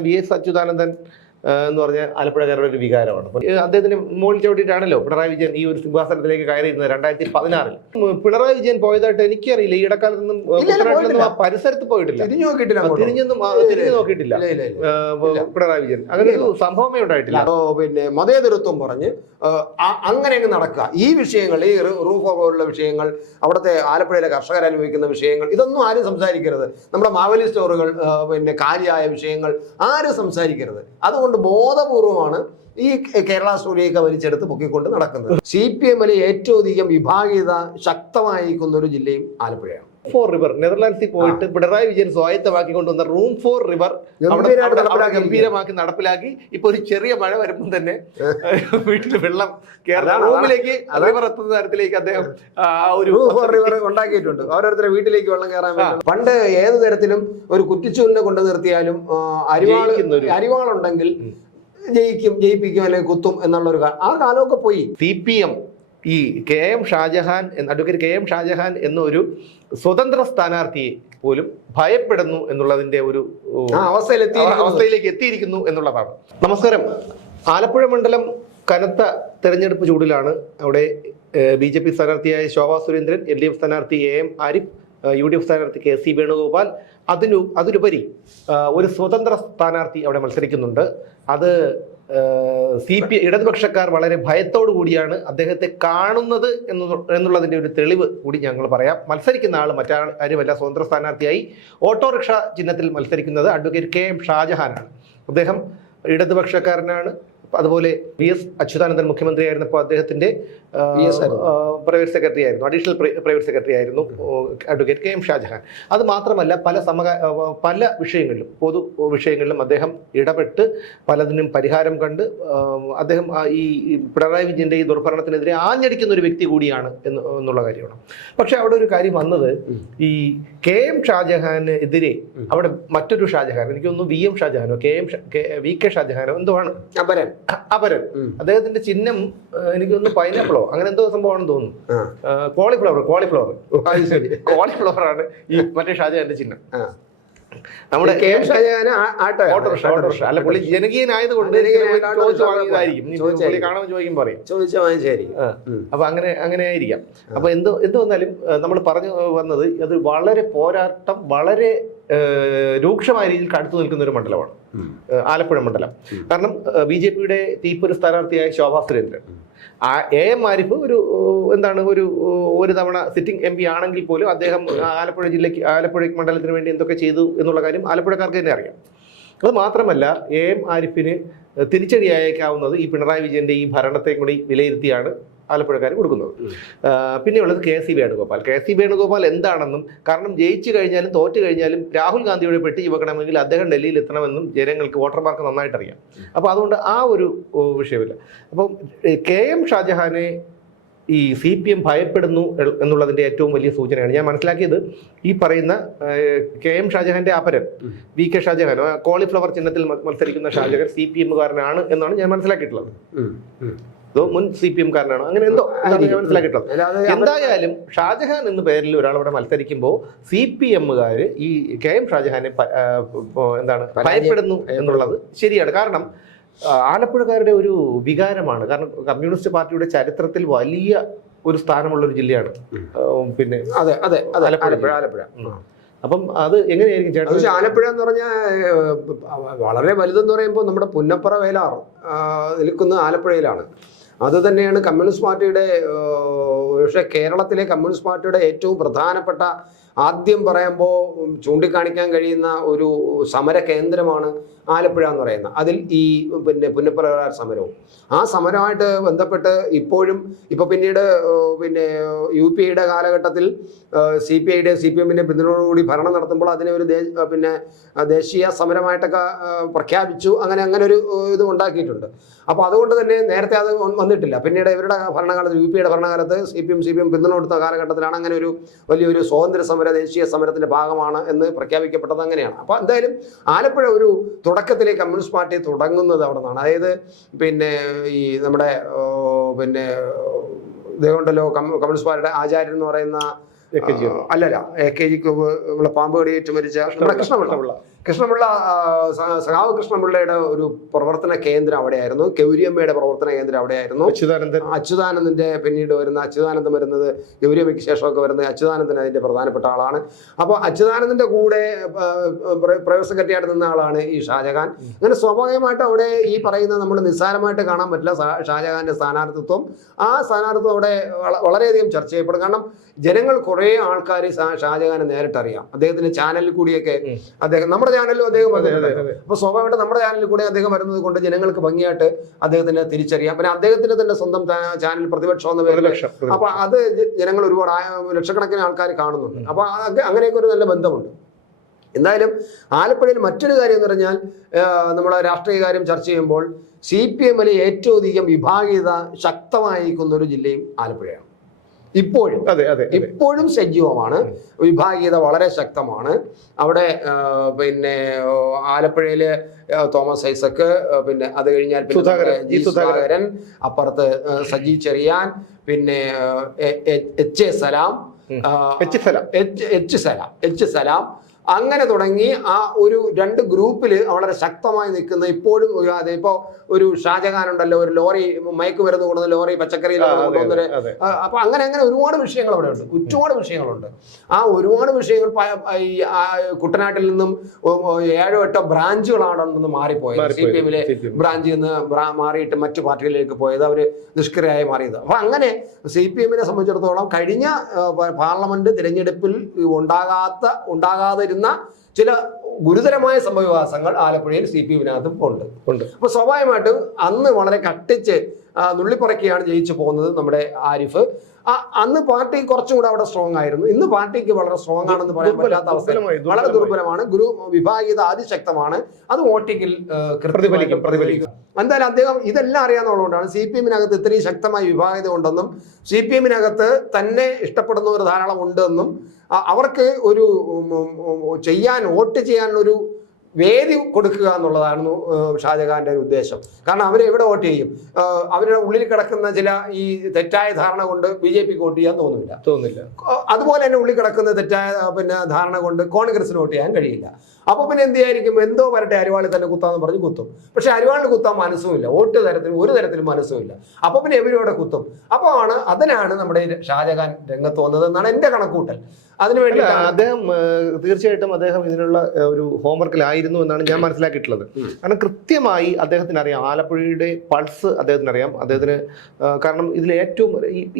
V S Achuthanandan എന്ന് പറഞ്ഞ ആലപ്പുഴക്കാരുടെ ഒരു വികാരമാണ്. അദ്ദേഹത്തിന് മുകളിൽ ചവിട്ടിയിട്ടാണല്ലോ പിണറായി വിജയൻ ഈ ഒരു സിംഹാസനത്തിലേക്ക് കയറിയിരുന്നത് രണ്ടായിരത്തി പതിനാറിൽ പിണറായി വിജയൻ പോയതായിട്ട് എനിക്കറിയില്ല. ഈ ഇടക്കാലത്തൊന്നും നിന്നും ആ. പരിസരത്ത് പോയിട്ടില്ല. തിരിഞ്ഞു നോക്കിയിട്ടില്ല. തിരിഞ്ഞൊന്നും തിരിഞ്ഞു നോക്കിയിട്ടില്ല. പിണറായി വിജയൻ. അങ്ങനെ ഒരു സംഭവമേ ഉണ്ടായിട്ടില്ല. പിന്നെ മതേതരത്വം പറഞ്ഞ് അങ്ങനെ അങ്ങ് നടക്കുക. ഈ വിഷയങ്ങൾ ഈ റൂഫ് പോലുള്ള വിഷയങ്ങൾ അവിടുത്തെ ആലപ്പുഴയിലെ കർഷകർ അനുഭവിക്കുന്ന വിഷയങ്ങൾ ഇതൊന്നും ആരും സംസാരിക്കരുത്. നമ്മുടെ മാവലി സ്റ്റോറുകൾ പിന്നെ കാലിയായ വിഷയങ്ങൾ ആരും സംസാരിക്കരുത്. അതുകൊണ്ട് ബോധപൂർവമാണ് ഈ കേരള സൂര്യയൊക്കെ വലിച്ചെടുത്ത് പൊക്കിക്കൊണ്ട് നടക്കുന്നത്. സി പി എമ്മിലെ ഏറ്റവും അധികം വിഭാഗീയത ശക്തമായിരിക്കുന്ന ഒരു ജില്ലയും ആലപ്പുഴയാണ്. ഫോർ റിവർ നെതർലാൻഡ്സിൽ പോയിട്ട് പിണറായി വിജയൻ സ്വായത്തമാക്കി കൊണ്ടുവന്ന റൂം ഫോർ റിവർ അവിടെ ഗംഭീരമാക്കി നടപ്പിലാക്കി. ഇപ്പൊ ഒരു ചെറിയ മഴ വരുമ്പോൾ തന്നെ വീട്ടിൽ വെള്ളം. റൂമിലേക്ക് റിവർ എത്തുന്ന തരത്തിലേക്ക് അദ്ദേഹം ഒരു ഫോർ റിവർ ഉണ്ടാക്കിയിട്ടുണ്ട്. ഓരോരുത്തരുടെ വീട്ടിലേക്ക് വെള്ളം കയറാൻ പണ്ട് ഏത് തരത്തിലും ഒരു കുറ്റിച്ചൂലിനെ കൊണ്ടു നിർത്തിയാലും അരിവാൾ അരിവാളുണ്ടെങ്കിൽ ജയിക്കും ജയിപ്പിക്കും അല്ലെങ്കിൽ കുത്തും എന്നുള്ള ഒരു ആ കാലമൊക്കെ പോയി. സി പി എം ഈ കെ എം ഷാജഹാൻ എന്ന അഡ്വക്കേറ്റ് കെ എം ഷാജഹാൻ എന്നൊരു സ്വതന്ത്ര സ്ഥാനാർത്ഥിയെ പോലും ഭയപ്പെടുന്നു എന്നുള്ളതിന്റെ ഒരു അവസ്ഥയിലെത്തി അവസ്ഥയിലേക്ക് എത്തിയിരിക്കുന്നു എന്നുള്ളതാണ്. നമസ്കാരം. ആലപ്പുഴ മണ്ഡലം കനത്ത തെരഞ്ഞെടുപ്പ് ചൂടിലാണ്. അവിടെ B J P സ്ഥാനാർത്ഥിയായ Shobha Surendran L D F സ്ഥാനാർത്ഥി A M Arif U D F സ്ഥാനാർത്ഥി കെ സി വേണുഗോപാൽ അതിനു അതിലുപരി ഒരു സ്വതന്ത്ര സ്ഥാനാർത്ഥി അവിടെ മത്സരിക്കുന്നുണ്ട്. അത് സി പി ഇടതുപക്ഷക്കാർ വളരെ ഭയത്തോടു കൂടിയാണ് അദ്ദേഹത്തെ കാണുന്നത് എന്ന് എന്നുള്ളതിന്റെ ഒരു തെളിവ് കൂടി ഞങ്ങൾ പറയാം. മത്സരിക്കുന്ന ആൾ മറ്റാൾ ആരുമല്ല സ്വതന്ത്ര സ്ഥാനാർത്ഥിയായി ഓട്ടോറിക്ഷ ചിഹ്നത്തിൽ മത്സരിക്കുന്നത് അഡ്വക്കേറ്റ് കെ എം ഷാജഹാനാണ്. അദ്ദേഹം ഇടതുപക്ഷക്കാരനാണ്. അതുപോലെ വി എസ് അച്യുതാനന്ദൻ മുഖ്യമന്ത്രിയായിരുന്നപ്പോൾ അദ്ദേഹത്തിന്റെ പ്രൈവറ്റ് സെക്രട്ടറി ആയിരുന്നു. അഡീഷണൽ പ്രൈവറ്റ് സെക്രട്ടറി ആയിരുന്നു അഡ്വക്കേറ്റ് കെ എം ഷാജഹാൻ. അത് മാത്രമല്ല പല സമക പല വിഷയങ്ങളിലും പൊതു വിഷയങ്ങളിലും അദ്ദേഹം ഇടപെട്ട് പലതിനും പരിഹാരം കണ്ട് അദ്ദേഹം ഈ പിണറായി വിജയന്റെ ഈ ദുർഭരണത്തിനെതിരെ ആഞ്ഞടിക്കുന്ന ഒരു വ്യക്തി കൂടിയാണ് എന്ന് എന്നുള്ള കാര്യമാണ്. പക്ഷെ അവിടെ ഒരു കാര്യം വന്നത് ഈ കെ എം ഷാജഹാന് എതിരെ അവിടെ മറ്റൊരു ഷാജഹാൻ എനിക്ക് തോന്നുന്നു വി എം ഷാജഹാനോ കെ എം വി കെ ഷാജഹാനോ എന്തോ ആണ്. അപരൻ. അപരൻ. അദ്ദേഹത്തിന്റെ ചിഹ്നം എനിക്ക് തോന്നുന്നു പൈനാപ്പിളോ അങ്ങനെ എന്തോ സംഭവമാണെന്ന് തോന്നുന്നു. കോളിഫ്ലവർ കോളിഫ്ലവർ കോളിഫ്ലവർ ആണ് ഈ മറ്റേ ഷാജഹാന്റെ ചിഹ്നം. നമ്മുടെ K M ആട്ടോയാണ്. Auto rickshaw auto rickshaw. അല്ല പുള്ളി ജനകീയനായതുകൊണ്ട് ചോദിച്ചു വാങ്ങിയതായിരിക്കും. പുള്ളി പറയും. ചോദിച്ച അപ്പൊ അങ്ങനെ അങ്ങനെ ആയിരിക്കാം. അപ്പൊ എന്തോ എന്ത് വന്നാലും നമ്മൾ പറഞ്ഞു വന്നത് അത് വളരെ പോരാട്ടം വളരെ രൂക്ഷമായ രീതിയിൽ കടുത്തു നിൽക്കുന്ന ഒരു മണ്ഡലമാണ്. ആലപ്പുഴ മണ്ഡലം. കാരണം ബി ജെ പിയുടെ തീപ്പൊരു സ്ഥാനാർത്ഥിയായ ശോഭാ സുരേന്ദ്രൻ. ആ എ എം ആരിഫ് ഒരു എന്താണ് ഒരു ഒരു തവണ സിറ്റിംഗ് എം പി ആണെങ്കിൽ പോലും അദ്ദേഹം ആലപ്പുഴ ജില്ലയ്ക്ക് ആലപ്പുഴ മണ്ഡലത്തിന് വേണ്ടി എന്തൊക്കെ ചെയ്തു എന്നുള്ള കാര്യം ആലപ്പുഴക്കാർക്ക് തന്നെ അറിയാം. അത് മാത്രമല്ല എ എം ആരിഫിന് തിരിച്ചടിയായേക്കാവുന്നത് ഈ പിണറായി വിജയന്റെ ഈ ഭരണത്തെ കൂടി വിലയിരുത്തിയാണ് ആലപ്പുഴക്കാർ കൊടുക്കുന്നത്. പിന്നെയുള്ളത് K C Venugopal. K C Venugopal എന്താണെന്നും കാരണം ജയിച്ചു കഴിഞ്ഞാലും തോറ്റു കഴിഞ്ഞാലും രാഹുൽ ഗാന്ധിയുടെ പെട്ടി ചുവക്കണമെങ്കിൽ അദ്ദേഹം ഡൽഹിയിൽ എത്തണമെന്നും ജനങ്ങൾക്ക് വോട്ടർമാർക്ക് നന്നായിട്ട് അറിയാം അപ്പോൾ അതുകൊണ്ട് ആ ഒരു വിഷയമില്ല. അപ്പം കെ എം ഷാജഹാനെ ഈ സി പി എം ഭയപ്പെടുന്നു എന്നുള്ളതിന്റെ ഏറ്റവും വലിയ സൂചനയാണ്. ഞാൻ മനസ്സിലാക്കിയത് ഈ പറയുന്ന കെ എം ഷാജഹാന്റെ അപരൻ വി കെ ഷാജഹാൻ കോളിഫ്ലവർ ചിഹ്നത്തിൽ മത്സരിക്കുന്ന ഷാജഹാൻ സി പി എമ്മുകാരനാണ് എന്നാണ് ഞാൻ മനസ്സിലാക്കിയിട്ടുള്ളത്. അതോ മുൻ സി പി എംകാരനാണ് അങ്ങനെ എന്തോ മനസ്സിലാക്കിയിട്ടുള്ളത്. എന്തായാലും ഷാജഹാൻ എന്ന പേരിൽ ഒരാൾ ഇവിടെ മത്സരിക്കുമ്പോൾ സി പി എമ്മുകാർ ഈ കെ എം ഷാജഹാനെ എന്താണ് ഭയപ്പെടുന്നു എന്നുള്ളത് ശരിയാണ്. കാരണം ആലപ്പുഴക്കാരുടെ ഒരു വികാരമാണ്. കാരണം കമ്മ്യൂണിസ്റ്റ് പാർട്ടിയുടെ ചരിത്രത്തിൽ വലിയ ഒരു സ്ഥാനമുള്ള ഒരു ജില്ലയാണ് പിന്നെ അതെ അതെ ആലപ്പുഴ. ആലപ്പുഴ അപ്പം അത് എങ്ങനെയായിരിക്കും ചേട്ടാ പക്ഷേ ആലപ്പുഴ എന്ന് പറഞ്ഞാൽ വളരെ വലുതെന്ന് പറയുമ്പോൾ നമ്മുടെ പുന്നപ്പുറ വേലാർ നിൽക്കുന്ന ആലപ്പുഴയിലാണ്. അത് തന്നെയാണ് കമ്മ്യൂണിസ്റ്റ് പാർട്ടിയുടെ പക്ഷേ കേരളത്തിലെ കമ്മ്യൂണിസ്റ്റ് പാർട്ടിയുടെ ഏറ്റവും പ്രധാനപ്പെട്ട ആദ്യം പറയുമ്പോൾ ചൂണ്ടിക്കാണിക്കാൻ കഴിയുന്ന ഒരു സമര കേന്ദ്രമാണ് ആലപ്പുഴ എന്ന് പറയുന്നത്. അതിൽ ഈ പിന്നെ പുന്നപ്പുറ സമരവും. ആ സമരമായിട്ട് ബന്ധപ്പെട്ട് ഇപ്പോഴും ഇപ്പൊ പിന്നീട് പിന്നെ യു പി ഐയുടെ കാലഘട്ടത്തിൽ സി പി ഐയുടെ സി പി എമ്മിന്റെ പിന്തുണയോടുകൂടി ഭരണം നടത്തുമ്പോൾ അതിനെ ഒരു പിന്നെ ദേശീയ സമരമായിട്ടൊക്കെ പ്രഖ്യാപിച്ചു. അങ്ങനെ അങ്ങനെ ഒരു ഇത് ഉണ്ടാക്കിയിട്ടുണ്ട്. അപ്പോൾ അതുകൊണ്ട് തന്നെ നേരത്തെ അത് വന്നിട്ടില്ല. പിന്നീട് ഇവരുടെ ഭരണകാലത്ത് യു പിയുടെ ഭരണകാലത്ത് C P M C P M പിന്തുണ കൊടുത്ത കാലഘട്ടത്തിലാണ് അങ്ങനെ ഒരു വലിയൊരു സ്വാതന്ത്ര്യ സമര ദേശീയ സമരത്തിന്റെ ഭാഗമാണ് എന്ന് പ്രഖ്യാപിക്കപ്പെട്ടത് അങ്ങനെയാണ്. അപ്പോൾ എന്തായാലും ആലപ്പുഴ ഒരു തുടക്കത്തിലെ കമ്മ്യൂണിസ്റ്റ് പാർട്ടി തുടങ്ങുന്നത് അവിടെ നിന്നാണ്. അതായത് പിന്നെ ഈ നമ്മുടെ പിന്നെ ഇതേകൊണ്ടല്ലോ കമ്മ്യൂണിസ്റ്റ് പാർട്ടിയുടെ ആചാര്യൻ എന്ന് പറയുന്ന എ കെ ജി. ആ, അല്ലല്ല എ കെ ജിക്ക് പാമ്പ് കടിയേറ്റ് മരിച്ച നമ്മുടെ കൃഷ്ണപിള്ള. കൃഷ്ണപിള്ള സഖാവ് കൃഷ്ണപിള്ളയുടെ ഒരു പ്രവർത്തന കേന്ദ്രം അവിടെയായിരുന്നു. ഗൗരിയമ്മയുടെ പ്രവർത്തന കേന്ദ്രം അവിടെയായിരുന്നു. അച്യുതാനന്ദൻ. അച്യുതാനന്ദന്റെ പിന്നീട് വരുന്ന അച്യുതാനന്ദൻ വരുന്നത് ഗൗരിയമ്മയ്ക്ക് ശേഷമൊക്കെ വരുന്നത് അച്യുതാനന്ദൻ അതിന്റെ പ്രധാനപ്പെട്ട ആളാണ്. അപ്പോൾ അച്യുതാനന്ദന്റെ കൂടെ പ്രൈവറ്റ് സെക്രട്ടറി ആയിട്ട് നിന്ന ആളാണ് ഈ ഷാജഹാൻ. അങ്ങനെ സ്വാഭാവികമായിട്ട് അവിടെ ഈ പറയുന്ന നമ്മൾ നിസ്സാരമായിട്ട് കാണാൻ പറ്റില്ല ഷാജഹാന്റെ സ്ഥാനാർത്ഥിത്വം. ആ സ്ഥാനാർത്ഥിത്വം അവിടെ വള- വളരെയധികം ചർച്ച ചെയ്യപ്പെടും. കാരണം ജനങ്ങൾ കുറേ ആൾക്കാർ ഷാജഹാനെ നേരിട്ടറിയാം. അദ്ദേഹത്തിന്റെ ചാനലിൽ കൂടിയൊക്കെ അദ്ദേഹം നമ്മുടെ ചാനലിലും അദ്ദേഹം അതെ. അപ്പൊ സ്വാഭാവികമായിട്ട് നമ്മുടെ ചാനലിൽ കൂടെ അദ്ദേഹം വരുന്നത് കൊണ്ട് ജനങ്ങൾക്ക് ഭംഗിയായിട്ട് അദ്ദേഹത്തിന് തിരിച്ചറിയാം. പിന്നെ അദ്ദേഹത്തിന്റെ തന്നെ സ്വന്തം ചാനൽ പ്രതിപക്ഷം എന്ന പറയുന്നത് പേരിൽ അപ്പൊ അത് ജനങ്ങൾ ഒരുപാട് ലക്ഷക്കണക്കിന് ആൾക്കാർ കാണുന്നുണ്ട്. അപ്പൊ അങ്ങനെയൊക്കെ ഒരു നല്ല ബന്ധമുണ്ട്. എന്തായാലും ആലപ്പുഴയിൽ മറ്റൊരു കാര്യം എന്ന് പറഞ്ഞാൽ നമ്മൾ രാഷ്ട്രീയ കാര്യം ചർച്ച ചെയ്യുമ്പോൾ സി പി എമ്മിലെ ഏറ്റവും അധികം വിഭാഗീയത ശക്തമായിരിക്കുന്ന ഒരു ജില്ലയും ആലപ്പുഴയാണ്. ഇപ്പോഴും. അതെ അതെ ഇപ്പോഴും സജീവമാണ്. വിഭാഗീയത വളരെ ശക്തമാണ്. അവിടെ പിന്നെ ആലപ്പുഴയിലെ തോമസ് ഐസക്ക് പിന്നെ അത് കഴിഞ്ഞാൽ പിന്നെ സുധാകരൻ, അപ്പുറത്ത് സജി ചെറിയാൻ പിന്നെ H A Salam H Salam. H Salam H Salam അങ്ങനെ തുടങ്ങി ആ ഒരു രണ്ട് ഗ്രൂപ്പിൽ വളരെ ശക്തമായി നിൽക്കുന്ന ഇപ്പോഴും അതെ ഇപ്പോ ഒരു ഷാജഹാൻ ഉണ്ടല്ലോ ഒരു ലോറി മയക്ക് മരുന്ന് കൊണ്ടുവന്ന ലോറി പച്ചക്കറി കൊണ്ടുവന്നൊരു അപ്പൊ അങ്ങനെ അങ്ങനെ ഒരുപാട് വിഷയങ്ങൾ അവിടെ ഉണ്ട് ഒരുപാട് വിഷയങ്ങളുണ്ട്. ആ ഒരുപാട് വിഷയങ്ങൾ ഈ കുട്ടനാട്ടിൽ നിന്നും ഏഴോ എട്ടോ ബ്രാഞ്ചുകളാണ് നിന്ന് മാറിപ്പോയത്. സി പി എമ്മിലെ ബ്രാഞ്ചിൽ നിന്ന് മാറിയിട്ട് മറ്റു പാർട്ടികളിലേക്ക് പോയത് അവർ നിഷ്ക്രിയായി മാറിയത്. അപ്പൊ അങ്ങനെ സി പി എമ്മിനെ സംബന്ധിച്ചിടത്തോളം കഴിഞ്ഞ പാർലമെന്റ് തിരഞ്ഞെടുപ്പിൽ ഉണ്ടാകാത്ത ഉണ്ടാകാതിരുന്ന ചില ഗുരുതരമായ സംഭവവികാസങ്ങൾ ആലപ്പുഴയിൽ സി പി എമ്മിനകത്തും ഉണ്ട്. ഉണ്ട്. അപ്പൊ സ്വാഭാവികമായിട്ടും അന്ന് വളരെ കട്ടിച്ച് നുള്ളിപ്പറക്കിയാണ് ജയിച്ചു പോകുന്നത് നമ്മുടെ ആരിഫ്. അന്ന് പാർട്ടി കുറച്ചും കൂടെ അവിടെ സ്ട്രോങ് ആയിരുന്നു. ഇന്ന് പാർട്ടിക്ക് വളരെ സ്ട്രോങ് ആണെന്ന് പറയാൻ പറ്റാത്ത അവസ്ഥ. വളരെ ദുർബലമാണ്. ഗുരു വിഭാഗീയത അതിശക്തമാണ്. അത് വോട്ടിങ്ങിൽ പ്രതിഫലിക്കും, പ്രതിഫലിക്കും. എന്തായാലും അദ്ദേഹം ഇതെല്ലാം അറിയാവുന്നതുകൊണ്ടാണ് സി പി എമ്മിനകത്ത് ഇത്രയും ശക്തമായ വിഭാഗീയത ഉണ്ടെന്നും സി പി എമ്മിനകത്ത് തന്നെ ഇഷ്ടപ്പെടുന്നവർ ധാരാളം ഉണ്ടെന്നും അവർക്ക് ഒരു ചെയ്യാൻ വോട്ട് ചെയ്യാനൊരു വേദി കൊടുക്കുക എന്നുള്ളതായിരുന്നു ഏഹ്, ഷാജഹാന്റെ ഒരു ഉദ്ദേശം. കാരണം അവരെ എവിടെ വോട്ട് ചെയ്യും? അവരുടെ ഉള്ളിൽ കിടക്കുന്ന ചില ഈ തെറ്റായ ധാരണ കൊണ്ട് ബി ജെ പിക്ക് വോട്ട് ചെയ്യാൻ തോന്നുന്നില്ല. തോന്നില്ല അതുപോലെ തന്നെ ഉള്ളിൽ കിടക്കുന്ന തെറ്റായ പിന്നെ ധാരണ കൊണ്ട് കോൺഗ്രസിന് വോട്ട് ചെയ്യാൻ കഴിയില്ല. അപ്പൊ പിന്നെ എന്ത് ചെയ്യായിരിക്കും? എന്തോ വരട്ടെ അരിവാളി തന്നെ കുത്താന്ന് പറഞ്ഞ് കുത്തും. പക്ഷെ അരിവാളിന് കുത്താൻ മനസ്സുമില്ല വോട്ട് തരത്തിലും ഒരു തരത്തിലും മനസ്സുമില്ല അപ്പൊ പിന്നെ എവരോടെ കുത്തും. അപ്പോൾ ആണ് അതിനാണ് നമ്മുടെ ഷാജഹാൻ രംഗത്ത് വന്നത് എന്നാണ് എന്റെ കണക്കൂട്ടൽ. അതിനു അല്ല, അദ്ദേഹം തീർച്ചയായിട്ടും അദ്ദേഹം ഇതിനുള്ള ഒരു ഹോംവർക്കിലായിരുന്നു എന്നാണ് ഞാൻ മനസ്സിലാക്കിയിട്ടുള്ളത്. കാരണം കൃത്യമായി അദ്ദേഹത്തിന് അറിയാം ആലപ്പുഴയുടെ പൾസ് അദ്ദേഹത്തിന് അറിയാം അദ്ദേഹത്തിന് കാരണം ഇതിൽ ഏറ്റവും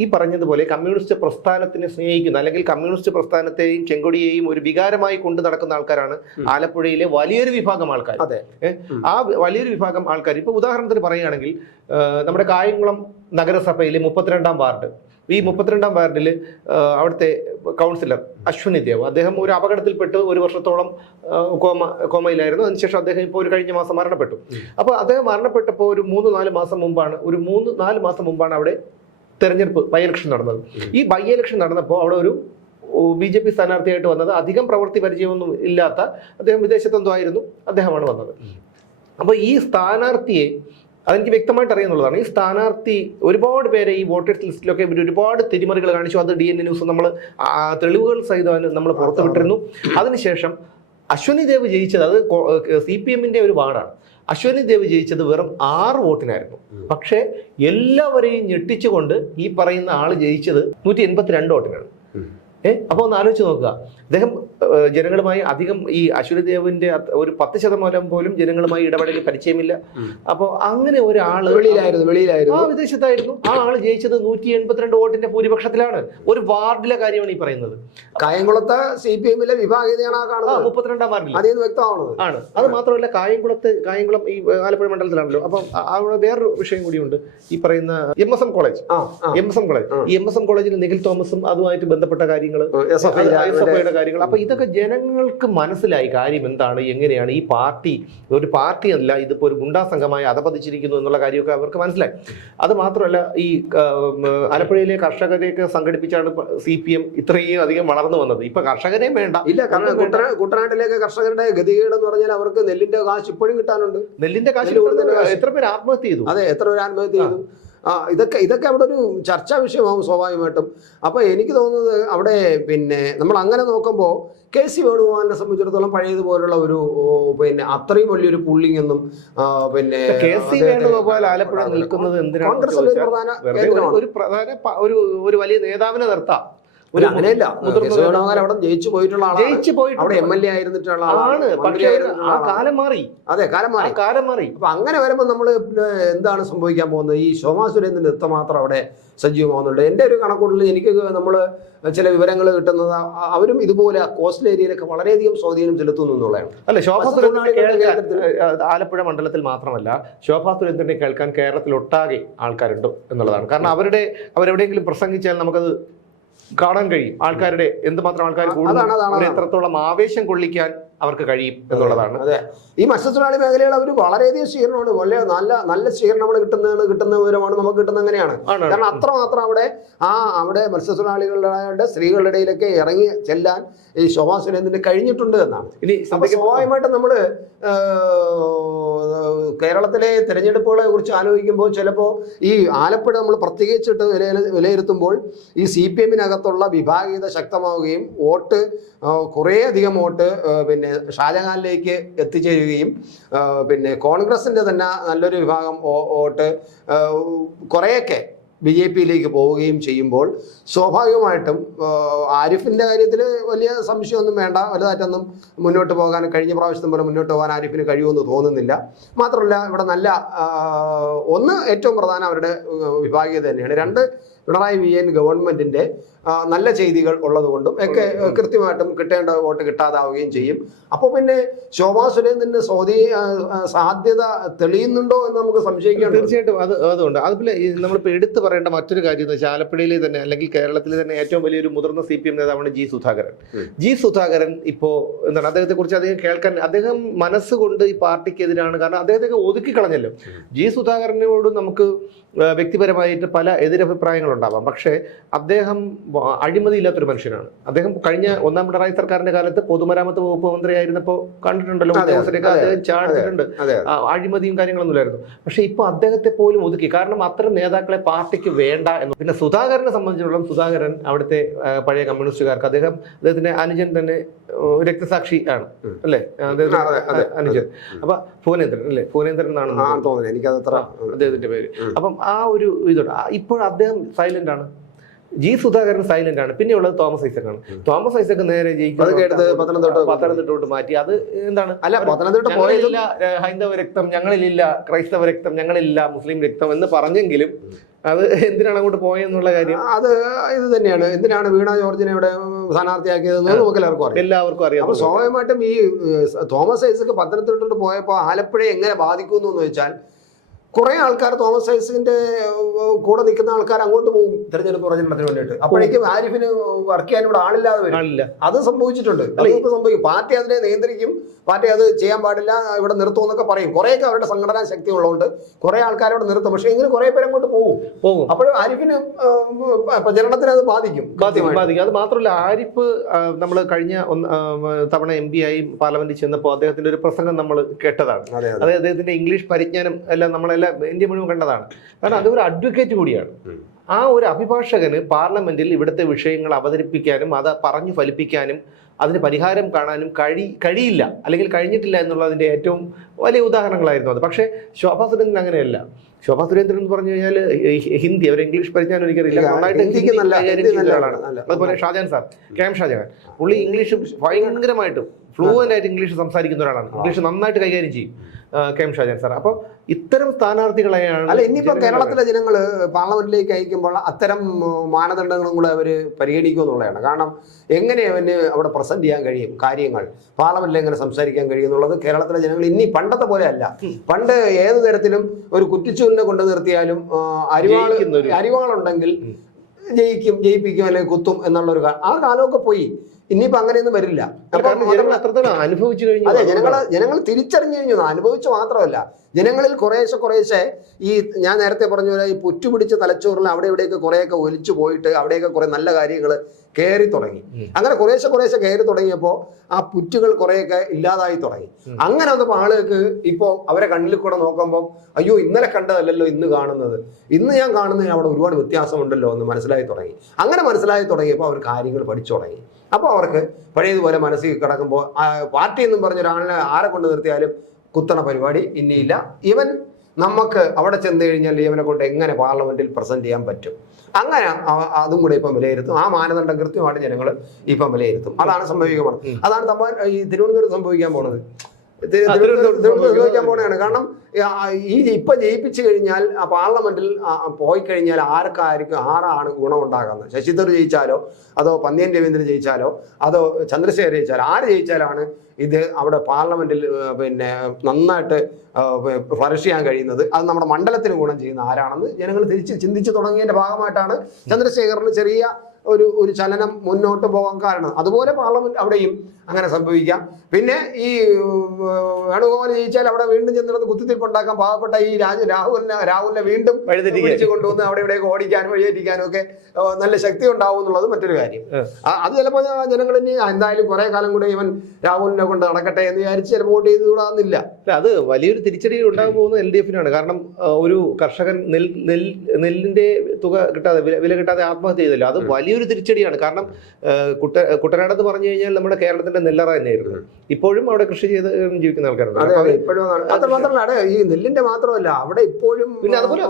ഈ പറഞ്ഞതുപോലെ കമ്മ്യൂണിസ്റ്റ് പ്രസ്ഥാനത്തിനെ സ്നേഹിക്കുന്ന അല്ലെങ്കിൽ കമ്മ്യൂണിസ്റ്റ് പ്രസ്ഥാനത്തെയും ചെങ്കൊടിയെയും ഒരു വികാരമായി കൊണ്ടു നടക്കുന്ന ആൾക്കാരാണ് ആലപ്പുഴയിലെ വലിയൊരു വിഭാഗം ആൾക്കാർ. അതെ. ആ വലിയൊരു വിഭാഗം ആൾക്കാർ. ഇപ്പൊ ഉദാഹരണത്തിന് പറയുകയാണെങ്കിൽ നമ്മുടെ കായംകുളം നഗരസഭയിലെ മുപ്പത്തിരണ്ടാം വാർഡ്. ഈ മുപ്പത്തിരണ്ടാം വാർഡിൽ അവിടുത്തെ കൗൺസിലർ അശ്വനി ദേവ്. അദ്ദേഹം ഒരു അപകടത്തിൽപ്പെട്ട് ഒരു വർഷത്തോളം കോമ കോമയിലായിരുന്നു. അതിനുശേഷം അദ്ദേഹം ഇപ്പോൾ ഒരു കഴിഞ്ഞ മാസം മരണപ്പെട്ടു. അപ്പോൾ അദ്ദേഹം മരണപ്പെട്ടപ്പോൾ ഒരു മൂന്ന് നാല് മാസം മുമ്പാണ് ഒരു മൂന്ന് നാല് മാസം മുമ്പാണ് അവിടെ തെരഞ്ഞെടുപ്പ് ബൈ ഇലക്ഷൻ നടന്നത്. ഈ ബൈ ഇലക്ഷൻ നടന്നപ്പോൾ അവിടെ ഒരു ബി ജെ പി സ്ഥാനാർത്ഥിയായിട്ട് വന്നത് അധികം പ്രവൃത്തി പരിചയമൊന്നും ഇല്ലാത്ത അദ്ദേഹം വിദേശത്തെന്തോ ആയിരുന്നു അദ്ദേഹമാണ് വന്നത്. അപ്പോൾ ഈ സ്ഥാനാർത്ഥിയെ അതെനിക്ക് വ്യക്തമായിട്ട് അറിയുന്നുള്ളതാണ്. ഈ സ്ഥാനാർത്ഥി ഒരുപാട് പേരെ ഈ വോട്ടേഴ്സ് ലിസ്റ്റിലൊക്കെ ഇവർ ഒരുപാട് തിരിമറികൾ കാണിച്ചു. അത് ഡി എൻ എ ന്യൂസ് നമ്മൾ തെളിവുകൾ സഹിതം നമ്മൾ പുറത്തുവിട്ടിരുന്നു അതിനുശേഷം അശ്വനി ദേവ് ജയിച്ചത് അത് സി പി എമ്മിന്റെ ഒരു വാർഡാണ്. അശ്വനി ദേവ് ജയിച്ചത് വെറും ആറ് വോട്ടിനായിരുന്നു. പക്ഷേ എല്ലാവരെയും ഞെട്ടിച്ചുകൊണ്ട് ഈ പറയുന്ന ആൾ ജയിച്ചത് നൂറ്റി എൺപത്തി രണ്ട് വോട്ടിനാണ്. ഏ? അപ്പോൾ ഒന്ന് ആലോചിച്ച് നോക്കുക. അദ്ദേഹം ജനങ്ങളുമായി അധികം ഈ അശ്വനി ദേവിന്റെ അത് ഒരു പത്ത് ശതമാനം പോലും ജനങ്ങളുമായി ഇടപെടലിൽ പരിചയമില്ല. അപ്പോൾ അങ്ങനെ ഒരാൾ വെളിയിലായിരുന്നു വെളിയിലായിരുന്നു. ആ വിദേശത്തായിരുന്നു. ആ ആൾ ജയിച്ചത് നൂറ്റി എൺപത്തിരണ്ട് വോട്ടിന്റെ ഭൂരിപക്ഷത്തിലാണ്. ഒരു വാർഡിലെ കാര്യമാണ് ഈ പറയുന്നത്. കായംകുളത്ത് സി പി എമ്മിലെ വിഭാഗീയതയാണ് മുപ്പത്തിരണ്ടാം വാർഡിൽ വ്യക്തമാവുന്നത് ആണ്. അത് മാത്രമല്ല കായംകുളത്ത് കായംകുളം ഈ ആലപ്പുഴ മണ്ഡലത്തിലാണല്ലോ. അപ്പം അവിടെ വേറൊരു വിഷയം കൂടിയുണ്ട്. ഈ പറയുന്ന M S M college. M S M college. ഈ എം എസ് എം കോളേജിൽ നിഖിൽ തോമസും അതുമായിട്ട് ബന്ധപ്പെട്ട കാര്യങ്ങൾ എസ് എഫ് ഐ കാര്യങ്ങൾ അപ്പൊ ഇതൊക്കെ ജനങ്ങൾക്ക് മനസ്സിലായി കാര്യം എന്താണ് എങ്ങനെയാണ്? ഈ പാർട്ടി ഒരു പാർട്ടി അല്ല ഇതിപ്പോ ഒരു ഗുണ്ടാ സംഘമായി അധപതിച്ചിരിക്കുന്നു എന്നുള്ള കാര്യമൊക്കെ അവർക്ക് മനസ്സിലായി. അത് മാത്രമല്ല ഈ ആലപ്പുഴയിലെ കർഷകരെയൊക്കെ സംഘടിപ്പിച്ചാണ് സി പി എം ഇത്രയും അധികം വളർന്നു വന്നത്. ഇപ്പൊ കർഷകരെയും വേണ്ട. ഇല്ല കാരണം. കുട്ടനാട്ടിലേക്ക് കർഷകരുടെ ഗതികേട് എന്ന് പറഞ്ഞാൽ അവർക്ക് നെല്ലിന്റെ കാശ് ഇപ്പോഴും കിട്ടാനുണ്ട്. നെല്ലിന്റെ കാശ് എത്ര പേര് ആത്മഹത്യ ചെയ്തു? അതെ എത്ര പേര് ആത്മഹത്യ ചെയ്തു? ഇതൊക്കെ ഇതൊക്കെ അവിടെ ഒരു ചർച്ചാ വിഷയമാവും സ്വാഭാവികമായിട്ടും അപ്പോൾ എനിക്ക് തോന്നുന്നത് അവിടെ പിന്നെ നമ്മൾ അങ്ങനെ നോക്കുമ്പോൾ കെ സി വേണുഗോപാലിനെ സംബന്ധിച്ചിടത്തോളം പഴയതുപോലുള്ള ഒരു പിന്നെ അത്രയും വലിയൊരു പുള്ളിങ് എന്നും പിന്നെ കെ സി അദ്ദേഹത്തെ- വേണുഗോപാൽ ആലപ്പുഴ നിൽക്കുന്നത് കോൺഗ്രസിലെ ഒരു പ്രധാന. ഒരു പ്രധാന ഒരു ഒരു വലിയ നേതാവിനെ നിർത്താം ഒരു അങ്ങനെയല്ല. അവിടെ ജയിച്ചു പോയിട്ടുള്ള ആളാണ്. ജയിച്ചു അവിടെ പോയിട്ട് എം എൽ എ ആയിരുന്നിട്ടുള്ള ആളാണ്. പക്ഷേ ആ കാലം മാറി. അതെ കാലം മാറി. കാലം മാറി. അപ്പൊ അങ്ങനെ വരുമ്പോൾ നമ്മൾ എന്താണ് സംഭവിക്കാൻ പോകുന്നത്? ഈ ശോഭാ സുരേന്ദ്രൻ എത്രമാത്രം അവിടെ സജീവമാകുന്നുണ്ട് എന്റെ ഒരു കണക്കൂട്ടലിൽ എനിക്ക് നമ്മൾ ചില വിവരങ്ങൾ കിട്ടുന്നത് അവരും ഇതുപോലെ കോസ്റ്റൽ ഏരിയയിലൊക്കെ വളരെയധികം സ്വാധീനം ചെലുത്തുന്നു എന്നുള്ളതാണ്. അല്ല ശോഭാ ഏഹ്, ആലപ്പുഴ മണ്ഡലത്തിൽ മാത്രമല്ല ശോഭാ സുരേന്ദ്രനെ കേൾക്കാൻ കേരളത്തിൽ ഒട്ടാകെ ആൾക്കാരുണ്ട് എന്നുള്ളതാണ്. കാരണം അവരുടെ അവരെവിടെയെങ്കിലും പ്രസംഗിച്ചാൽ നമുക്കത് കാണാൻ കഴിയും ആൾക്കാരുടെ എന്തുമാത്രം ആൾക്കാർ കൂടുതൽ. എത്രത്തോളം ആവേശം കൊള്ളിക്കാൻ അവർക്ക് കഴിയും എന്നുള്ളതാണ്. അതെ. ഈ മത്സ്യത്തൊഴിലാളി മേഖലയിൽ അവർ വളരെയധികം സ്വീകരണമാണ്. വളരെ നല്ല നല്ല സ്വീകരണം നമ്മൾ കിട്ടുന്ന വിവരമാണ് നമുക്ക് കിട്ടുന്ന അങ്ങനെയാണ്. കാരണം അത്രമാത്രം അവിടെ ആ അവിടെ മത്സ്യത്തൊഴിലാളികളുടെ സ്ത്രീകളുടെ ഇടയിലൊക്കെ ഇറങ്ങി ചെല്ലാൻ ഈ ശോഭാ സുരേന്ദ്രന് കഴിഞ്ഞിട്ടുണ്ട് എന്നാണ്. ഇനി സ്വാഭാവികമായിട്ട് നമ്മൾ കേരളത്തിലെ തിരഞ്ഞെടുപ്പുകളെ കുറിച്ച് ആലോചിക്കുമ്പോൾ ചിലപ്പോൾ ഈ ആലപ്പുഴ നമ്മൾ പ്രത്യേകിച്ചിട്ട് വിലയിരുത്തുമ്പോൾ ഈ സി പി എമ്മിനകത്തുള്ള വിഭാഗീയത ശക്തമാവുകയും വോട്ട് കുറേ കുറേയധികം വോട്ട് പിന്നെ ഷാജഹാനിലേക്ക് എത്തിച്ചേരുകയും പിന്നെ കോൺഗ്രസിന്റെ തന്നെ നല്ലൊരു വിഭാഗം വോട്ട് കുറേയൊക്കെ ബി ജെ പിയിലേക്ക് പോവുകയും ചെയ്യുമ്പോൾ സ്വാഭാവികമായിട്ടും ആരിഫിന്റെ കാര്യത്തിൽ വലിയ സംശയമൊന്നും വേണ്ട വലുതായിട്ടൊന്നും മുന്നോട്ട് പോകാൻ കഴിഞ്ഞ പ്രാവശ്യം പോലെ മുന്നോട്ട് പോകാൻ ആരിഫിന് കഴിയുമെന്ന് തോന്നുന്നില്ല. മാത്രമല്ല ഇവിടെ നല്ല ഒന്ന് ഏറ്റവും പ്രധാനം അവരുടെ വിഭാഗീയത തന്നെയാണ്. രണ്ട് പിണറായി വിജയൻ ഗവൺമെന്റിന്റെ ആ, നല്ല ചെയ്തികൾ ഉള്ളതുകൊണ്ടും ഒക്കെ കൃത്യമായിട്ടും കിട്ടേണ്ട വോട്ട് കിട്ടാതാവുകയും ചെയ്യും. അപ്പോൾ പിന്നെ ശോഭാ സുരേന്ദ്രന്റെ ആ, സാധ്യത തെളിയുന്നുണ്ടോ എന്ന് നമുക്ക് സംശയിക്കാം തീർച്ചയായിട്ടും അത് അതുകൊണ്ട് അതുപോലെ നമ്മൾ നമ്മളിപ്പോൾ എടുത്തു പറയേണ്ട മറ്റൊരു കാര്യം എന്ന് വെച്ചാൽ ആലപ്പുഴയിലെ തന്നെ അല്ലെങ്കിൽ കേരളത്തിലെ തന്നെ ഏറ്റവും വലിയൊരു മുതിർന്ന സി പി എം നേതാവാണ് ജി സുധാകരൻ. ജി സുധാകരൻ ഇപ്പോൾ എന്താണ് അദ്ദേഹത്തെ കുറിച്ച് അധികം കേൾക്കാൻ അദ്ദേഹം മനസ്സുകൊണ്ട് ഈ പാർട്ടിക്കെതിരാണ്. കാരണം അദ്ദേഹത്തെ ഒതുക്കി കളഞ്ഞല്ലോ. ജി സുധാകരനോട് നമുക്ക് വ്യക്തിപരമായിട്ട് പല എതിരഭിപ്രായങ്ങളുണ്ടാവാം. പക്ഷേ അദ്ദേഹം അഴിമതിയില്ലാത്തൊരു മനുഷ്യനാണ്. അദ്ദേഹം കഴിഞ്ഞ ഒന്നാം പിണറായി സർക്കാരിന്റെ കാലത്ത് പൊതുമരാമത്ത് വകുപ്പ് മന്ത്രിയായിരുന്നപ്പോൾ കണ്ടിട്ടുണ്ടല്ലോ ഉദ്യോഗസ്ഥരെയൊക്കെ അദ്ദേഹം ചാടിച്ചിട്ടുണ്ട്. അതെ കാര്യങ്ങളൊന്നും ഇല്ലായിരുന്നു. പക്ഷേ ഇപ്പൊ അദ്ദേഹത്തെ പോലും ഒതുക്കി. കാരണം അത്തരം നേതാക്കളെ പാർട്ടിക്ക് വേണ്ട എന്ന്. പിന്നെ സുധാകരനെ സംബന്ധിച്ചിടത്തോളം സുധാകരൻ അവിടുത്തെ പഴയ കമ്മ്യൂണിസ്റ്റുകാർക്ക് അദ്ദേഹം അദ്ദേഹത്തിന്റെ അനുജൻ തന്നെ രക്തസാക്ഷി ആണ്. അല്ലെ? അനുജൻ. അപ്പൊ ഭുവനേന്ദ്രൻ അല്ലേ? ഭുവനേന്ദ്രൻ ആണ് എന്നാണ് തോന്നുന്നു. എനിക്കത് അദ്ദേഹത്തിന്റെ പേര്. അപ്പം ആ ഒരു ഇതുണ്ട്. ഇപ്പോഴും അദ്ദേഹം സൈലന്റ് ആണ്. ജി സുധാകരൻ സൈലന്റ് ആണ്. പിന്നെ ഉള്ളത് തോമസ് ഐസക് ആണ് തോമസ് ഐസക് നേരെ പത്തനംതിട്ട പത്തനംതിട്ടോട്ട് മാറ്റി. അത് എന്താണ്? അല്ല പത്തനംതിട്ട പോയില്ല ഹൈന്ദവ രക്തം ഞങ്ങളിലില്ല ക്രൈസ്തവ രക്തം ഞങ്ങളിലില്ല മുസ്ലിം രക്തം എന്ന് പറഞ്ഞെങ്കിലും അത് എന്തിനാണ് അങ്ങോട്ട് പോയെന്നുള്ള കാര്യം? അത് ഇത് തന്നെയാണ്. എന്തിനാണ് വീണ ജോർജിനെ ഇവിടെ സ്ഥാനാർത്ഥിയാക്കിയതെന്ന് നമുക്ക് എല്ലാവർക്കും അറിയാം. എല്ലാവർക്കും അറിയാം. അപ്പൊ സ്വാഭാവികമായിട്ടും ഈ തോമസ് ഐസക്ക് പത്തനംതിട്ടോട്ട് പോയപ്പോൾ ആലപ്പുഴ എങ്ങനെ ബാധിക്കുന്നു എന്ന് വെച്ചാൽ കുറെ ആൾക്കാർ തോമസ് ഐസിന്റെ കൂടെ നിൽക്കുന്ന ആൾക്കാർ അങ്ങോട്ട് പോകും. തെരഞ്ഞെടുപ്പ് പ്രചരണത്തിന് വേണ്ടിയിട്ട്. അപ്പോഴേക്കും ആരിഫിന് വർക്ക് ചെയ്യാൻ ഇവിടെ ആളില്ലാതെ വരും. അത് സംഭവിച്ചിട്ടുണ്ട്. അത് ഇപ്പൊ സംഭവിക്കും. പാർട്ടി അതിനെ നിയന്ത്രിക്കും. പാർട്ടി അത് ചെയ്യാൻ പാടില്ല ഇവിടെ നിർത്തും എന്നൊക്കെ പറയും. കുറേയൊക്കെ അവരുടെ സംഘടനാ ശക്തി ഉള്ളതുകൊണ്ട് കുറെ ആൾക്കാർ അവിടെ നിർത്തും. പക്ഷെ ഇങ്ങനെ കുറെ പേര് അങ്ങോട്ട് പോകും. പോകും. അപ്പോഴും ആരിഫിന് പ്രചരണത്തിന് അത് ബാധിക്കും. ബാധിക്കും അത് മാത്രമല്ല ആരിഫ് നമ്മൾ കഴിഞ്ഞ തവണ എം പി ആയി പാർലമെന്റിൽ ചെന്നപ്പോൾ അദ്ദേഹത്തിന്റെ ഒരു പ്രസംഗം നമ്മൾ കേട്ടതാണ്. അതെ അതെ. അദ്ദേഹത്തിന്റെ ഇംഗ്ലീഷ് പരിജ്ഞാനം എല്ലാം നമ്മളെല്ലാം ഇന്ത്യ മുഴുവൻ കണ്ടതാണ്. കാരണം അതൊരു ഒരു അഡ്വക്കേറ്റ് കൂടിയാണ് ആ ഒരു അഭിഭാഷകന് പാർലമെന്റിൽ ഇവിടുത്തെ വിഷയങ്ങൾ അവതരിപ്പിക്കാനും അത് പറഞ്ഞു ഫലിപ്പിക്കാനും അതിന് പരിഹാരം കാണാനും കഴി കഴിയില്ല. അല്ലെങ്കിൽ കഴിഞ്ഞിട്ടില്ല എന്നുള്ളതിന്റെ ഏറ്റവും വലിയ ഉദാഹരണങ്ങളായിരുന്നു അത്. പക്ഷേ ശോഭാ സുരേന്ദ്രൻ അങ്ങനെയല്ല. ശോഭാ സുരേന്ദ്രൻ എന്ന് പറഞ്ഞു കഴിഞ്ഞാൽ ഹിന്ദി അവർ ഇംഗ്ലീഷ് പരിജ്ഞാനം എനിക്കറിയില്ല. നന്നായിട്ട് ഹിന്ദിക്ക് ഹിന്ദി നല്ല ആളാണ്. അതുപോലെ Shajan sir K M Shajan പുള്ളി ഇംഗ്ലീഷ് ഭയങ്കരമായിട്ടും ഫ്ലൂവന്റ് ആയിട്ട് ഇംഗ്ലീഷ് സംസാരിക്കുന്ന ഒരാളാണ്. ഇംഗ്ലീഷ് നന്നായിട്ട് കൈകാര്യം ചെയ്യും. K M Shajan sir. അപ്പോൾ ഇത്തരം സ്ഥാനാർത്ഥികളെയാണ് അല്ല ഇനിയിപ്പോ കേരളത്തിലെ ജനങ്ങൾ പാർലമെന്റിലേക്ക് അയക്കുമ്പോൾ അത്തരം മാനദണ്ഡങ്ങളും കൂടെ അവർ പരിഗണിക്കും എന്നുള്ളതാണ്. കാരണം എങ്ങനെ അവന് അവിടെ പ്രസന്റ് ചെയ്യാൻ കഴിയും കാര്യങ്ങൾ? പാർലമെന്റിൽ എങ്ങനെ സംസാരിക്കാൻ കഴിയും എന്നുള്ളത് കേരളത്തിലെ ജനങ്ങൾ ഇനി പണ്ടത്തെ പോലെ അല്ല. പണ്ട് ഏത് തരത്തിലും ഒരു കുറ്റിച്ചൂലിനെ കൊണ്ടു നിർത്തിയാലും അരിവാൾ അരിവാളുണ്ടെങ്കിൽ ജയിക്കും ജയിപ്പിക്കും അല്ലെങ്കിൽ കുത്തും എന്നുള്ള ഒരു ആ കാലമൊക്കെ പോയി. ഇനിയിപ്പോ അങ്ങനെയൊന്നും വരില്ല. അനുഭവിച്ചു കഴിഞ്ഞു അതെ ജനങ്ങൾ ജനങ്ങൾ തിരിച്ചറിഞ്ഞു കഴിഞ്ഞു. അനുഭവിച്ചു മാത്രമല്ല ജനങ്ങളിൽ കുറേശ്ശെ കുറേശ്ശെ ഈ ഞാൻ നേരത്തെ പറഞ്ഞ പോലെ ഈ പുറ്റുപിടിച്ച തലച്ചോറിൽ അവിടെ ഇവിടെയൊക്കെ കുറേയൊക്കെ ഒലിച്ചു പോയിട്ട് അവിടെയൊക്കെ കുറെ നല്ല കാര്യങ്ങൾ കയറി തുടങ്ങി. അങ്ങനെ കുറേശ്ശെ കുറേശ്ശെ കയറി തുടങ്ങിയപ്പോൾ ആ പുറ്റുകൾ കുറേയൊക്കെ ഇല്ലാതായി തുടങ്ങി. അങ്ങനെ വന്നപ്പോൾ ആളുകൾക്ക് ഇപ്പോ അവരെ കണ്ണിൽ കൂടെ നോക്കുമ്പോൾ അയ്യോ ഇന്നലെ കണ്ടതല്ലല്ലോ ഇന്ന് കാണുന്നത്. ഇന്ന് ഞാൻ കാണുന്നതിന് അവിടെ ഒരുപാട് വ്യത്യാസമുണ്ടല്ലോ എന്ന് മനസ്സിലായി തുടങ്ങി. അങ്ങനെ മനസ്സിലായി തുടങ്ങിയപ്പോൾ അവർ കാര്യങ്ങൾ പഠിച്ചു തുടങ്ങി. അപ്പോൾ അവർക്ക് പഴയതുപോലെ മനസ്സിൽ കിടക്കുമ്പോൾ പാർട്ടി എന്നും പറഞ്ഞ ഒരാളിനെ ആരെ കൊണ്ട് നിർത്തിയാലും കുത്തണ പരിപാടി ഇനിയില്ല ഇവൻ നമുക്ക് അവിടെ ചെന്ന് കഴിഞ്ഞാൽ ഇവനെ കൊണ്ട് എങ്ങനെ പാർലമെന്റിൽ പ്രസന്റ് ചെയ്യാൻ പറ്റും? അങ്ങനെ അതും കൂടെ ഇപ്പം വിലയിരുത്തും. ആ മാനദണ്ഡം കൃത്യമായിട്ട് ജനങ്ങൾ ഇപ്പം വിലയിരുത്തും. അതാണ് സംഭവിക്കുന്നത് അതാണ് തമ്മാൻ ഈ തിരുവനന്തപുരത്ത് സംഭവിക്കാൻ പോണത്. സംഭവിക്കാൻ പോണെയാണ് കാരണം ഈ ഇപ്പൊ ജയിപ്പിച്ചു കഴിഞ്ഞാൽ പാർലമെന്റിൽ പോയി കഴിഞ്ഞാൽ ആർക്കായിരിക്കും ആരാണ് ഗുണമുണ്ടാകുന്നത്? ശശി തരൂർ ജയിച്ചാലോ? അതോ പന്നിയൻ രവീന്ദ്രൻ ജയിച്ചാലോ? അതോ ചന്ദ്രശേഖർ ജയിച്ചാലോ? ആര് ജയിച്ചാലാണ് ഇത് അവിടെ പാർലമെന്റിൽ പിന്നെ നന്നായിട്ട് ഫ്ലറിഷ് ചെയ്യാൻ കഴിയുന്നത്? അത് നമ്മുടെ മണ്ഡലത്തിന് ഗുണം ചെയ്യുന്ന ആരാണെന്ന് ജനങ്ങൾ തിരിച്ച് ചിന്തിച്ചു തുടങ്ങിയതിന്റെ ഭാഗമായിട്ടാണ് ചന്ദ്രശേഖറിന് ചെറിയ ഒരു ഒരു ചലനം മുന്നോട്ട് പോകാൻ കാരണം. അതുപോലെ പാർലമെന്റ് അവിടെയും അങ്ങനെ സംഭവിക്കാം. പിന്നെ ഈ വേണുഗോപാൽ ജയിച്ചാൽ അവിടെ വീണ്ടും ചെന്നിടത്ത് കുത്തിത്തിരിപ്പ് ഉണ്ടാക്കാൻ പാവപ്പെട്ട ഈ രാജ രാഹുലിനെ രാഹുലിനെ വീണ്ടും വഴിതെറ്റിച്ച് കൊണ്ടുവന്ന് അവിടെ ഇവിടെയൊക്കെ ഓടിക്കാനും വഴിയേറ്റിക്കാനും ഒക്കെ നല്ല ശക്തി ഉണ്ടാവും എന്നുള്ളത് മറ്റൊരു കാര്യം. അത് ചിലപ്പോൾ ജനങ്ങൾ ഇനി എന്തായാലും കുറെ കാലം കൂടെ ഇവൻ രാഹുലിനെ കൊണ്ട് നടക്കട്ടെ എന്ന് വിചാരിച്ച് ചിലപ്പോൾ വോട്ട് ചെയ്ത് കൂടാന്നില്ല അത് വലിയൊരു തിരിച്ചടി ഉണ്ടാകാൻ പോകുന്നത് എൽ ഡി എഫിനാണ്. കാരണം ഒരു കർഷകൻ നെൽ നെൽ നെല്ലിന്റെ തുക കിട്ടാതെ വില വില കിട്ടാതെ ആത്മഹത്യ ചെയ്തല്ലോ. അത് വലിയൊരു തിരിച്ചടിയാണ്. കാരണം കുട്ട കുട്ടനാടെന്ന് പറഞ്ഞു കഴിഞ്ഞാൽ നമ്മുടെ കേരളത്തിന്റെ നെല്ലറ തന്നെയായിരുന്നു ഇപ്പോഴും അവിടെ കൃഷി ചെയ്ത് ജീവിക്കുന്ന ആൾക്കാരുണ്ട് അതെ അപ്പൊ അതെ ഇപ്പോഴും അതാണ്. മാത്രമല്ല അവിടെ ഈ നെല്ലിന്റെ മാത്രമല്ല അവിടെ ഇപ്പോഴും പിന്നെ അതുപോലെ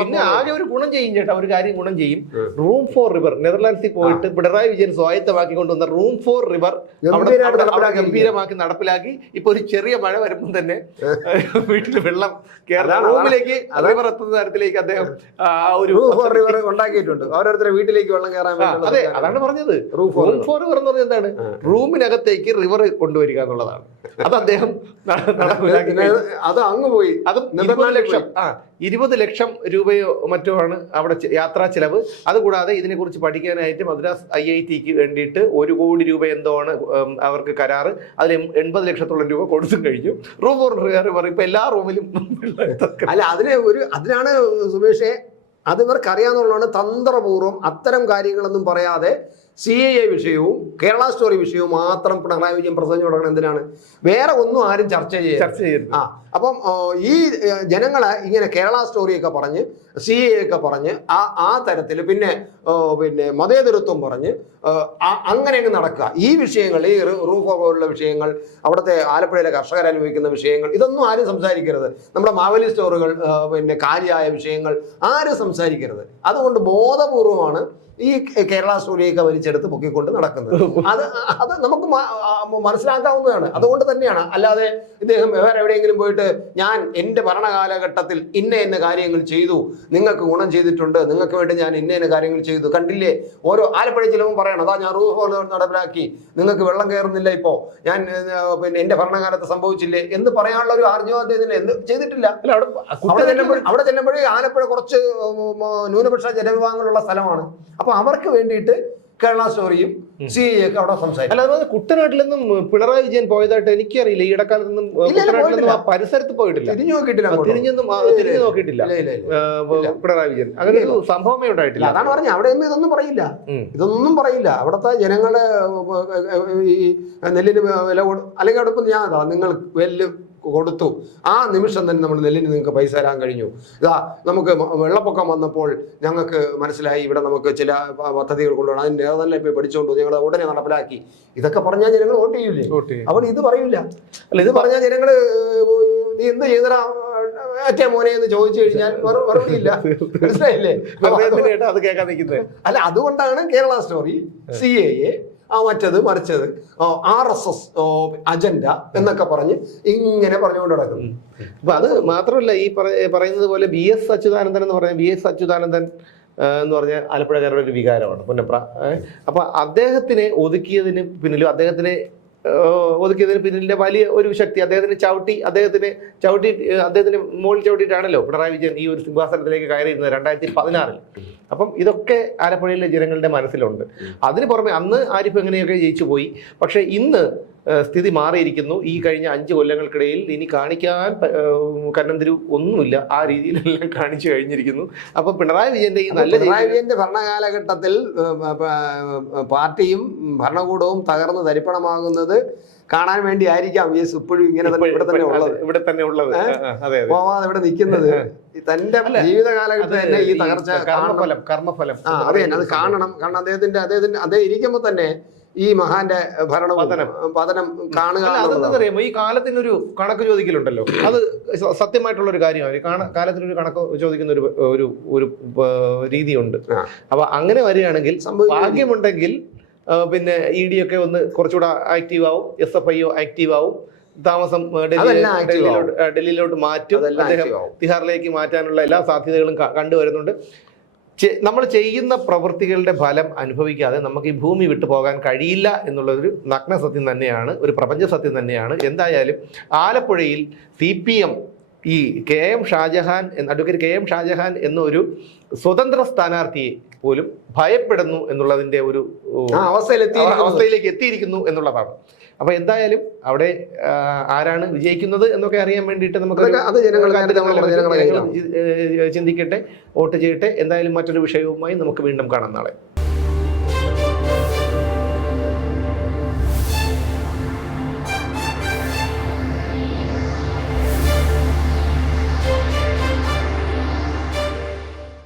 പിന്നെ. ആകെ ഒരു ഗുണം ചെയ്യും ചേട്ടാ ഒരു കാര്യം ഗുണം ചെയ്യും റൂം ഫോർ റിവർ നെതർലാൻഡ്സിൽ പോയിട്ട് പിണറായി വിജയൻ സ്വായത്തമാക്കി കൊണ്ടുവന്ന റൂം ഫോർ റിവർ അവിടെ. ഗംഭീരമാക്കി നടപ്പിലാക്കി ഇപ്പൊ ഒരു ചെറിയ മഴ വരുമ്പോൾ തന്നെ വീട്ടിൽ വെള്ളം അതാണ്. റൂമിലേക്ക്. റിവർ എത്തുന്ന തരത്തിലേക്ക് അദ്ദേഹം ഒരു റിവർ ഉണ്ടാക്കിയിട്ടുണ്ട് ഓരോരുത്തരുടെ വീട്ടിലേക്ക് വെള്ളം കയറാൻ അതെ അതാണ് പറഞ്ഞത് റൂം. ഫോർ റിവർ എന്ന് പറഞ്ഞാൽ എന്താണ് ആ. റൂമിനകത്തേക്ക് റിവർ കൊണ്ടുവരിക എന്നുള്ളതാണ്. അത് അദ്ദേഹം അത് അങ്ങ് പോയി. അത് ഇരുപത് ലക്ഷം ആ ഇരുപത് ലക്ഷം രൂപയോ മറ്റോ ആണ് അവിടെ യാത്രാ ചെലവ്. അതുകൂടാതെ ഇതിനെക്കുറിച്ച് പഠിക്കാനായിട്ട് മദ്രാസ് ഐ ഐ ടിക്ക് വേണ്ടിയിട്ട് ഒരു കോടി രൂപ എന്തോ ആണ് അവർക്ക് കരാറ്. അതിൽ എൺപത് ലക്ഷത്തോളം രൂപ കൊടുത്തും കഴിഞ്ഞു. റൂം ഫോർ റിവർ ഇപ്പൊ എല്ലാ റൂമിലും അല്ല അതിന് ഒരു അതിനാണ് സുമേഷേ അത് ഇവർക്ക് അറിയാന്നുള്ളതാണ് തന്ത്രപൂർവം അത്തരം കാര്യങ്ങളൊന്നും പറയാതെ സി എ എ വിഷയവും കേരള സ്റ്റോറി വിഷയവും മാത്രം പിണറായി വിജയൻ പ്രസംഗിച്ചു തുടങ്ങണം എന്തിനാണ്? വേറെ ഒന്നും ആരും ചർച്ച ചെയ്യും ചർച്ച ചെയ്യും ആ അപ്പം ഈ ജനങ്ങളെ ഇങ്ങനെ കേരള സ്റ്റോറിയൊക്കെ പറഞ്ഞ് സി എ ഒക്കെ പറഞ്ഞ് ആ ആ തരത്തിൽ പിന്നെ പിന്നെ മതേതരത്വം പറഞ്ഞ് അങ്ങനെയൊക്കെ നടക്കുക. ഈ വിഷയങ്ങൾ ഈ റൂഫ് പോലുള്ള വിഷയങ്ങൾ അവിടുത്തെ ആലപ്പുഴയിലെ കർഷകർ അനുഭവിക്കുന്ന വിഷയങ്ങൾ ഇതൊന്നും ആരും സംസാരിക്കരുത്. നമ്മുടെ മാവലി സ്റ്റോറുകൾ പിന്നെ കാലിയായ വിഷയങ്ങൾ ആരും സംസാരിക്കരുത്. അതുകൊണ്ട് ബോധപൂർവമാണ് ഈ കേരള സ്റ്റോറിയൊക്കെ വലിച്ചെടുത്ത് പൊക്കിക്കൊണ്ട് നടക്കുന്നത്. അത് അത് നമുക്ക് മനസ്സിലാക്കാവുന്നതാണ്. അതുകൊണ്ട് തന്നെയാണ്. അല്ലാതെ ഇദ്ദേഹം വേറെ എവിടെയെങ്കിലും പോയിട്ട് ഞാൻ എന്റെ ഭരണകാലഘട്ടത്തിൽ ഇന്ന ഇന്ന കാര്യങ്ങൾ ചെയ്തു നിങ്ങൾക്ക് ഗുണം ചെയ്തിട്ടുണ്ട് നിങ്ങൾക്ക് വേണ്ടി ഞാൻ ഇന്ന ഇന്ന കാര്യങ്ങൾ ചെയ്തു. കണ്ടില്ലേ? ഓരോ ആലപ്പുഴ ചിലവും പറയണം. അതാ ഞാൻ റൂഫ് നടപ്പിലാക്കി. നിങ്ങൾക്ക് വെള്ളം കയറുന്നില്ല ഇപ്പോൾ ഞാൻ പിന്നെ എന്റെ ഭരണകാലത്ത് സംഭവിച്ചില്ലേ എന്ന് പറയാനുള്ള ഒരു ആർജവം അദ്ദേഹത്തിന്? എന്ത് ചെയ്തിട്ടില്ല. അവിടെ അവിടെ കുട്ടനാട്ടിൽ ചെല്ലുമ്പോൾ അവിടെ ചെല്ലുമ്പോഴേ ആലപ്പുഴ കുറച്ച് ന്യൂനപക്ഷ ജനവിഭാഗങ്ങളുള്ള സ്ഥലമാണ്. അപ്പൊ അവർക്ക് വേണ്ടിയിട്ട് കേരള സ്റ്റോറിയും സി ഒക്കെ അവിടെ സംസാരിക്കും. അല്ലാതെ കുട്ടനാട്ടിൽ നിന്നും പിണറായി വിജയൻ പോയതായിട്ട് എനിക്കറിയില്ല. ഈ ഇടക്കാലത്തൊന്നും നിന്നും കുട്ടനാട്ടിൽ നിന്നും ആ പരിസരത്ത് പോയിട്ടില്ല. തിരിഞ്ഞു നോക്കിയിട്ടില്ല. തിരിഞ്ഞൊന്നും തിരിഞ്ഞു നോക്കിയിട്ടില്ല. പിണറായി വിജയൻ. അങ്ങനെ ഒരു സംഭവമേ ഉണ്ടായിട്ടില്ല. അതാണ് പറഞ്ഞത്. അവിടെ ഒന്നും ഇതൊന്നും പറയില്ല. ഇതൊന്നും പറയില്ല. അവിടുത്തെ ജനങ്ങളെ ഈ നെല്ലിന് വില കൊടു അല്ലെങ്കിൽ അവിടെ ഞാൻ നിങ്ങൾ വെല്ല് കൊടുത്തു. ആ നിമിഷം തന്നെ നമ്മൾ നെല്ലിന് നിങ്ങൾക്ക് പൈസ തരാൻ കഴിഞ്ഞു. ഇതാ നമുക്ക് വെള്ളപ്പൊക്കം വന്നപ്പോൾ ഞങ്ങൾക്ക് മനസ്സിലായി. ഇവിടെ നമുക്ക് ചില പദ്ധതികൾ കൊണ്ടുപോകണം അതിന് നേതാവിനെ പോയി പഠിച്ചുകൊണ്ട് ഞങ്ങൾ ഉടനെ നടപ്പിലാക്കി. ഇതൊക്കെ പറഞ്ഞാൽ ജനങ്ങൾ വോട്ട് ചെയ്യൂലേ? അവൻ ഇത് പറയൂല. അല്ല ഇത് പറഞ്ഞാൽ ജനങ്ങൾ നീ എന്ത് ചെയ്തടാ? അറ്റേ മോനെ എന്ന് ചോദിച്ചു കഴിഞ്ഞാൽ മറു- മറുപടി ഇല്ല മനസ്സിലായില്ലേ അല്ല അതുകൊണ്ടാണ് കേരള സ്റ്റോറി സി എ മറ്റത് മറിച്ചത്. ആർ എസ് എസ് അജണ്ട എന്നൊക്കെ പറഞ്ഞ് ഇങ്ങനെ പറഞ്ഞുകൊണ്ട് നടക്കുന്നു. അപ്പൊ അത് മാത്രമല്ല ഈ പറയുന്നത് പോലെ ബി എസ് അച്യുതാനന്ദൻ എന്ന് പറഞ്ഞ ബി എസ് അച്യുതാനന്ദൻ എന്ന് പറഞ്ഞ ആലപ്പുഴക്കാരുടെ ഒരു വികാരമാണ്. പുന്നപ്ര അപ്പൊ അദ്ദേഹത്തിനെ ഒതുക്കിയതിന് പിന്നിലും അദ്ദേഹത്തിനെ ഒതുക്കിയതിന് പിന്നിലെ വലിയ ഒരു ശക്തി അദ്ദേഹത്തിന് ചവിട്ടി അദ്ദേഹത്തിന് ചവിട്ടി അദ്ദേഹത്തിന് മുകളിൽ ചവിട്ടിയിട്ടാണല്ലോ പിണറായി വിജയൻ ഈ ഒരു സിംഹാസനത്തിലേക്ക് കയറിയിരുന്നത് രണ്ടായിരത്തി പതിനാറിൽ അപ്പം ഇതൊക്കെ ആലപ്പുഴയിലെ ജനങ്ങളുടെ മനസ്സിലുണ്ട്. അതിന് പുറമെ അന്ന് ആരിഫ് എങ്ങനെയൊക്കെ ജയിച്ചു പോയി പക്ഷേ ഇന്ന് സ്ഥിതി മാറിയിരിക്കുന്നു. ഈ കഴിഞ്ഞ അഞ്ച് കൊല്ലങ്ങൾക്കിടയിൽ ഇനി കാണിക്കാൻ കന്നന്തിരു ഒന്നുമില്ല. ആ രീതിയിലെല്ലാം കാണിച്ചു കഴിഞ്ഞിരിക്കുന്നു. അപ്പൊ പിണറായി വിജയന്റെ ഈ നല്ല പിണറായി വിജയന്റെ ഭരണകാലഘട്ടത്തിൽ പാർട്ടിയും ഭരണകൂടവും തകർന്ന് തരിപ്പണമാകുന്നത് കാണാൻ വേണ്ടി ആയിരിക്കാം ഇപ്പോഴും ഇങ്ങനെ തന്നെ ഇവിടെ തന്നെ ഉള്ളത്. ഇവിടെ തന്നെ ഉള്ളത്. പോവാതെ ഇവിടെ നിൽക്കുന്നത് തന്റെ ജീവിത കാലഘട്ടത്തിൽ തന്നെ ഈ തകർച്ച കർമ്മഫലം കർമ്മഫലം. അതെ അത് അത് കാണണം. കാരണം അദ്ദേഹത്തിന്റെ അദ്ദേഹത്തിന്റെ അദ്ദേഹം ഇരിക്കുമ്പോൾ തന്നെ ഈ മഹാന്റെ ഭരണം പതനം. കാണുക അതെന്തറിയാമോ ഈ കാലത്തിനൊരു കണക്ക് ചോദിക്കലുണ്ടല്ലോ. അത് സത്യമായിട്ടുള്ള ഒരു കാര്യമാണ്. കാലത്തിനൊരു കണക്ക് ചോദിക്കുന്ന ഒരു ഒരു ഒരു രീതിയുണ്ട്. അപ്പൊ അങ്ങനെ വരികയാണെങ്കിൽ ഭാഗ്യമുണ്ടെങ്കിൽ പിന്നെ ഇ ഡി ഒക്കെ ഒന്ന് കുറച്ചുകൂടെ ആക്റ്റീവ് ആവും S F I O active ആവും താമസം ഡൽഹിയിലോട്ട് ഡൽഹിയിലോട്ട് മാറ്റും. അദ്ദേഹം തിഹാറിലേക്ക് മാറ്റാനുള്ള എല്ലാ സാധ്യതകളും കണ്ടുവരുന്നുണ്ട്. നമ്മൾ ചെയ്യുന്ന പ്രവൃത്തികളുടെ ഫലം അനുഭവിക്കാതെ നമുക്ക് ഈ ഭൂമി വിട്ടു പോകാൻ കഴിയില്ല എന്നുള്ളൊരു നഗ്ന സത്യം തന്നെയാണ് ഒരു പ്രപഞ്ച സത്യം തന്നെയാണ്. എന്തായാലും ആലപ്പുഴയിൽ സി പി എം ഈ കെ എം ഷാജഹാൻ എന്ന അഡ്വക്കേറ്റ് കെ എം ഷാജഹാൻ എന്നൊരു സ്വതന്ത്ര സ്ഥാനാർത്ഥിയെ പോലും ഭയപ്പെടുന്നു എന്നുള്ളതിന്റെ ഒരു അവസ്ഥയിലേക്ക് എത്തിയിരിക്കുന്നു എന്നുള്ളതാണ്. അപ്പൊ എന്തായാലും അവിടെ ആരാണ് വിജയിക്കുന്നത് എന്നൊക്കെ അറിയാൻ വേണ്ടിയിട്ട് നമുക്ക് ചിന്തിക്കട്ടെ വോട്ട് ചെയ്യട്ടെ. എന്തായാലും മറ്റൊരു വിഷയവുമായി നമുക്ക് വീണ്ടും കാണാം നാളെ.